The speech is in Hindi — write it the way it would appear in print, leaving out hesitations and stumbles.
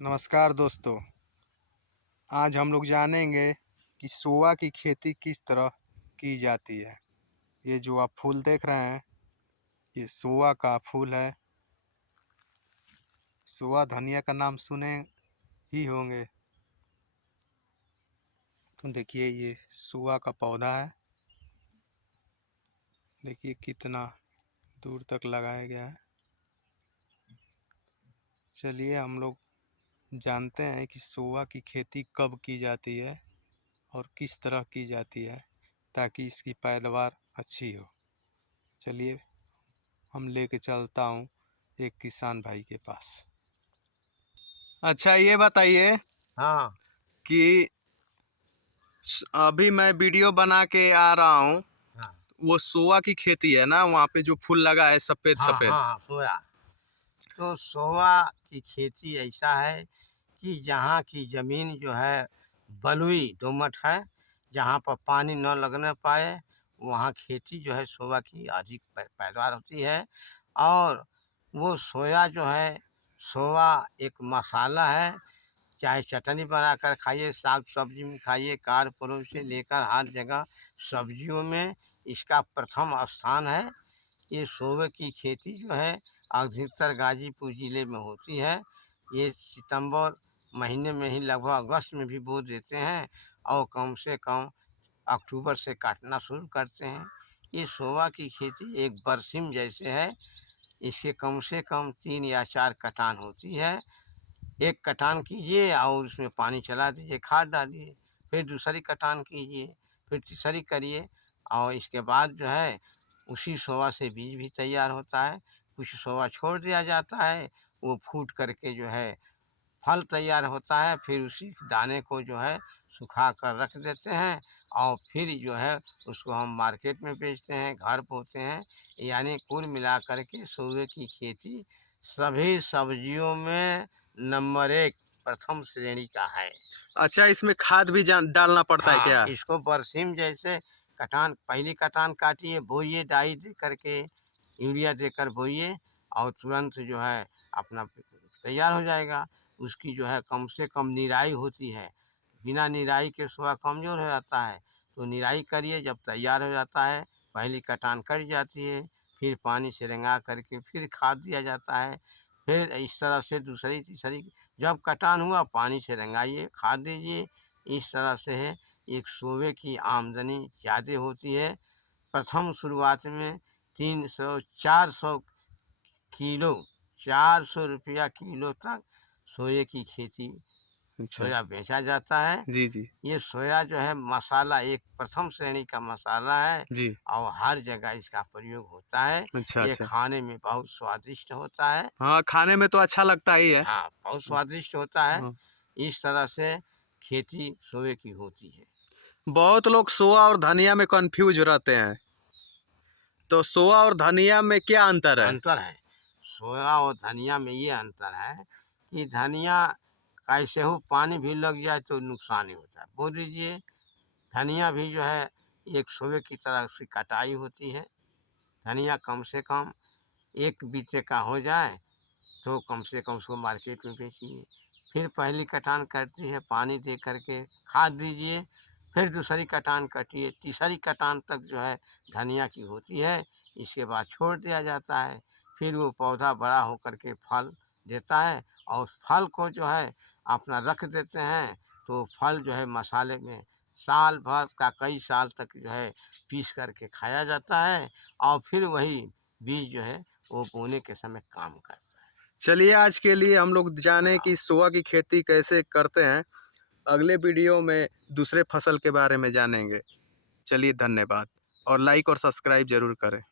नमस्कार दोस्तों। आज हम लोग जानेंगे कि सोआ की खेती किस तरह की जाती है। ये जो आप फूल देख रहे हैं, ये सोआ का फूल है। सोआ धनिया का नाम सुने ही होंगे। तो देखिए, ये सोआ का पौधा है। देखिए कितना दूर तक लगाया गया है। चलिए हम लोग जानते हैं कि सोआ की खेती कब की जाती है और किस तरह की जाती है ताकि इसकी पैदावार अच्छी हो। चलिए हम लेके चलता हूँ एक किसान भाई के पास। अच्छा, ये बताइए हाँ कि अभी मैं वीडियो बना के आ रहा हूँ। हाँ वो सोआ की खेती है ना, वहाँ पे जो फूल लगा है सफ़ेद हाँ सफ़ेद। हाँ सोया। तो सोया की खेती ऐसा है कि जहाँ की ज़मीन जो है बलुई दोमट है, जहाँ पर पानी न लगने पाए, वहाँ खेती जो है सोया की अधिक पैदावार होती है। और वो सोया जो है, सोया एक मसाला है। चाहे चटनी बनाकर खाइए, साग सब्जी में खाइए, कार परोस से लेकर हर जगह सब्जियों में इसका प्रथम स्थान है। ये सोवे की खेती जो है अधिकतर गाजीपुर ज़िले में होती है। ये सितंबर महीने में ही लगभग अगस्त में भी बो देते हैं और कम से कम अक्टूबर से काटना शुरू करते हैं। ये सोवा की खेती एक बरसिम जैसे है। इसके कम से कम 3 या 4 कटान होती है। एक कटान कीजिए और उसमें पानी चला दीजिए, खाद डालिए, फिर दूसरी कटान कीजिए, फिर तीसरी करिए। और इसके बाद जो है उसी सोवा से बीज भी तैयार होता है। कुछ सोवा छोड़ दिया जाता है, वो फूट करके जो है फल तैयार होता है। फिर उसी दाने को जो है सुखा कर रख देते हैं और फिर जो है उसको हम मार्केट में बेचते हैं, घर बोते हैं। यानी कुल मिलाकर के सोवे की खेती सभी सब्जियों में नंबर 1 प्रथम श्रेणी का है। अच्छा, इसमें खाद भी डालना पड़ता है हाँ, क्या? इसको बरसीम जैसे कटान, पहली कटान काटिए, बोइए डाई दे करके, यूरिया देकर बोइए और तुरंत जो है अपना तैयार हो जाएगा। उसकी जो है कम से कम निराई होती है। बिना निराई के सोया कमज़ोर हो जाता है। तो निराई करिए, जब तैयार हो जाता है, पहली कटान कट जाती है, फिर पानी से रंगा करके फिर खाद दिया जाता है। फिर इस तरह से दूसरी, तीसरी, जब कटान हुआ पानी से रंगाइए, खाद दीजिए। इस तरह से है। एक सोवे की आमदनी ज़्यादा होती है। प्रथम शुरुआत में 300-400 किलो, 400 रुपया किलो तक सोए की खेती अच्छा। सोया बेचा जाता है। जी जी। ये सोया जो है मसाला एक प्रथम श्रेणी का मसाला है जी। और हर जगह इसका प्रयोग होता है। अच्छा ये अच्छा। खाने में बहुत स्वादिष्ट होता है। हाँ, खाने में तो अच्छा लगता ही है। हाँ, बहुत स्वादिष्ट होता है। हाँ। इस तरह से खेती सोए की होती है। बहुत लोग सोआ और धनिया में कंफ्यूज रहते हैं। तो सोआ और धनिया में क्या अंतर है? अंतर है। सोया और धनिया में ये अंतर है कि धनिया कैसे हो पानी भी लग जाए तो नुकसान ही होता है, बो दीजिए। धनिया भी जो है एक सोए की तरह उसकी कटाई होती है। धनिया कम से कम एक बीते का हो जाए तो कम से कम उसको मार्केट में बेचिए। फिर पहली कटान करती है, पानी दे करके खाद दीजिए। फिर दूसरी कटान कटिए, तीसरी कटान तक जो है धनिया की होती है। इसके बाद छोड़ दिया जाता है। फिर वो पौधा बड़ा हो करके फल देता है और उस फल को जो है अपना रख देते हैं। तो फल जो है मसाले में साल भर का, कई साल तक जो है पीस करके खाया जाता है और फिर वही बीज जो है वो बोने के समय काम करता है। चलिए आज के लिए हम लोग जाने हाँ, कि सोआ की खेती कैसे करते हैं। अगले वीडियो में दूसरे फसल के बारे में जानेंगे। चलिए धन्यवाद और लाइक और सब्सक्राइब ज़रूर करें।